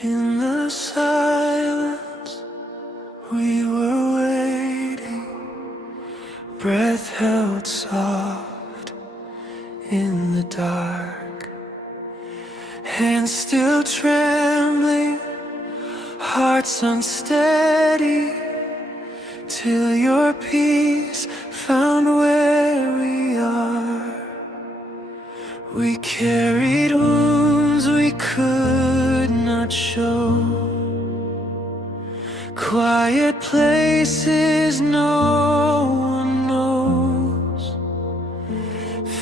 In the silence, we were waiting, breath held soft in the dark, hands still trembling, hearts unsteady, till your peace found where we are. We carried wounds we could not show, quiet places no one knows.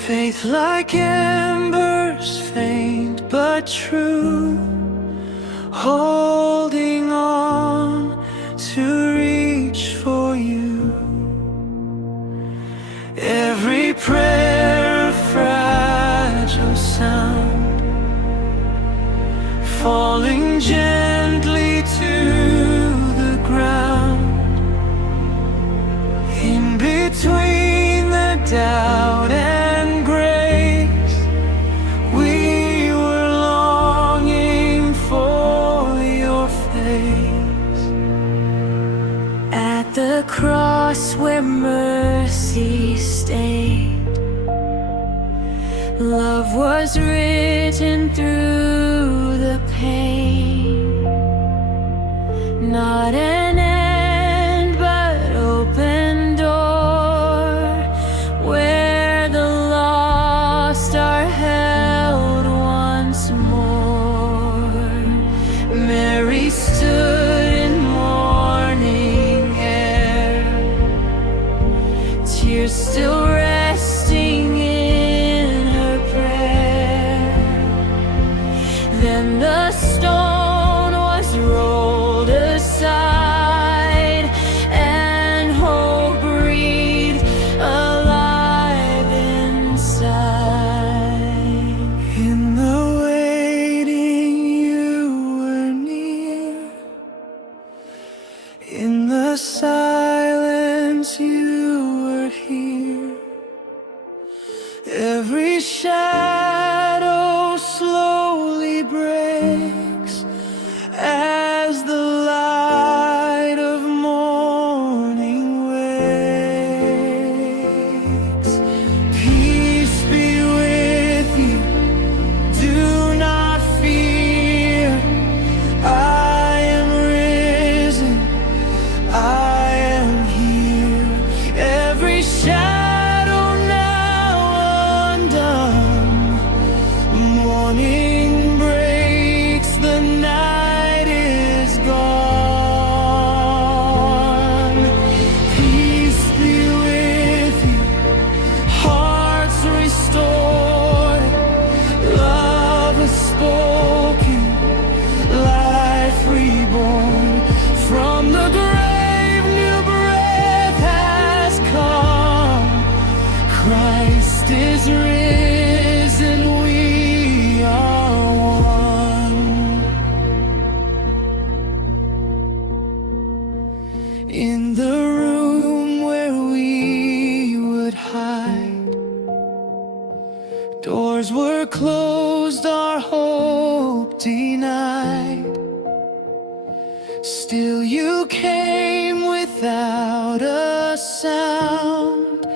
Faith like embers, faint but true, holding on to reach for you. Every prayer a fragile sound, falling gently to the ground. In between the doubt and grace, we were longing for your face. At the cross where mercy stayed, love was written through the pain. Not an end but open door, where the lost are held once more. Mary stood in morning air, tears still resting in her prayer. Then the stone was rolled aside, and hope breathed alive inside. In the waiting you were near, in the silence you were here. Every shadow slowly breaks as the light of morning wakes. Peace be with you, do not fear. I am risen, I am here. Every shadow now undone, morning breaks, the night is gone. Peace be with you, hearts restored, love is spoken, life reborn. From the grave new breath has come, Christ is risen, we are one. In the room where we would hide, doors were closed, our hope denied. Still you came without a sound,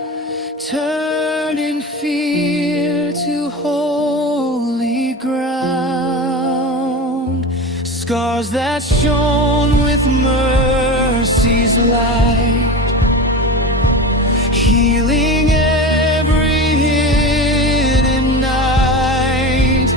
turning fear to holy ground. Scars that shone with mercy's light, healing every hidden night.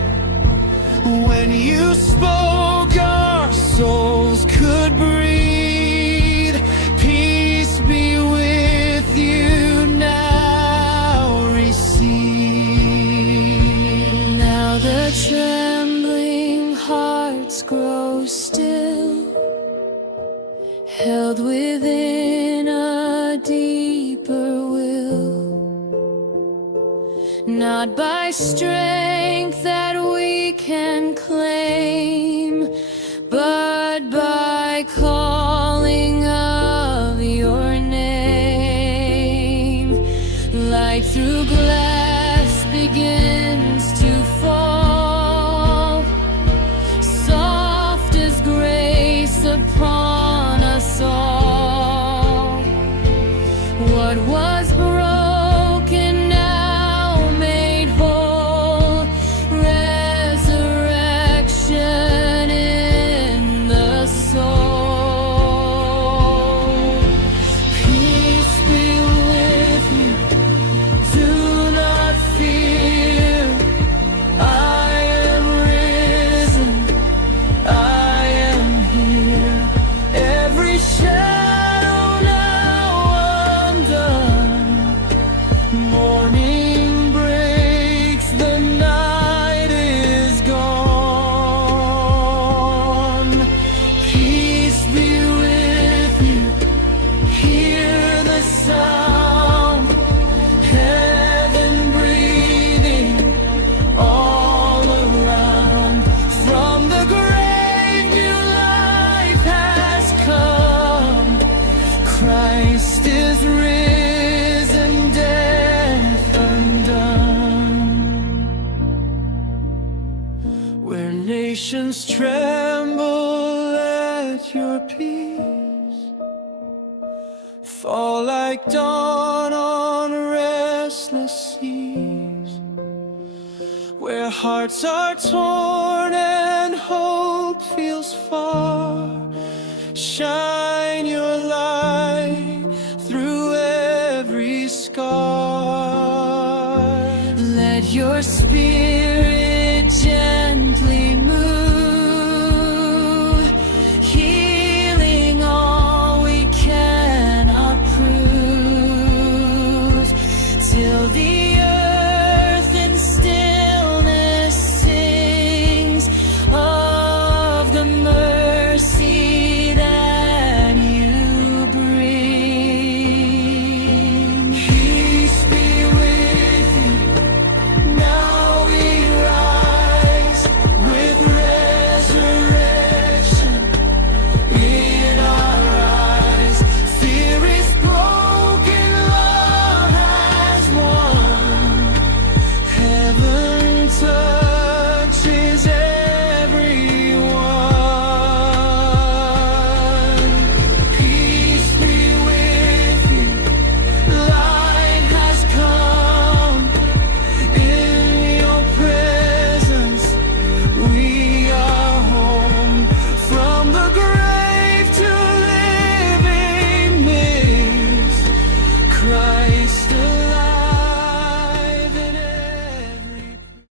When you spoke, our souls could breathe. Peace be with you now, receive. Now the trembling hearts grow still, held within a deeper will. Not by strength that we can claim, but by calling of your name. Light through glass begins to fall, soft nations tremble at your peace. Fall like dawn on restless seas, where hearts are torn and hope feels far. Shine your light through every scar. Let your spirit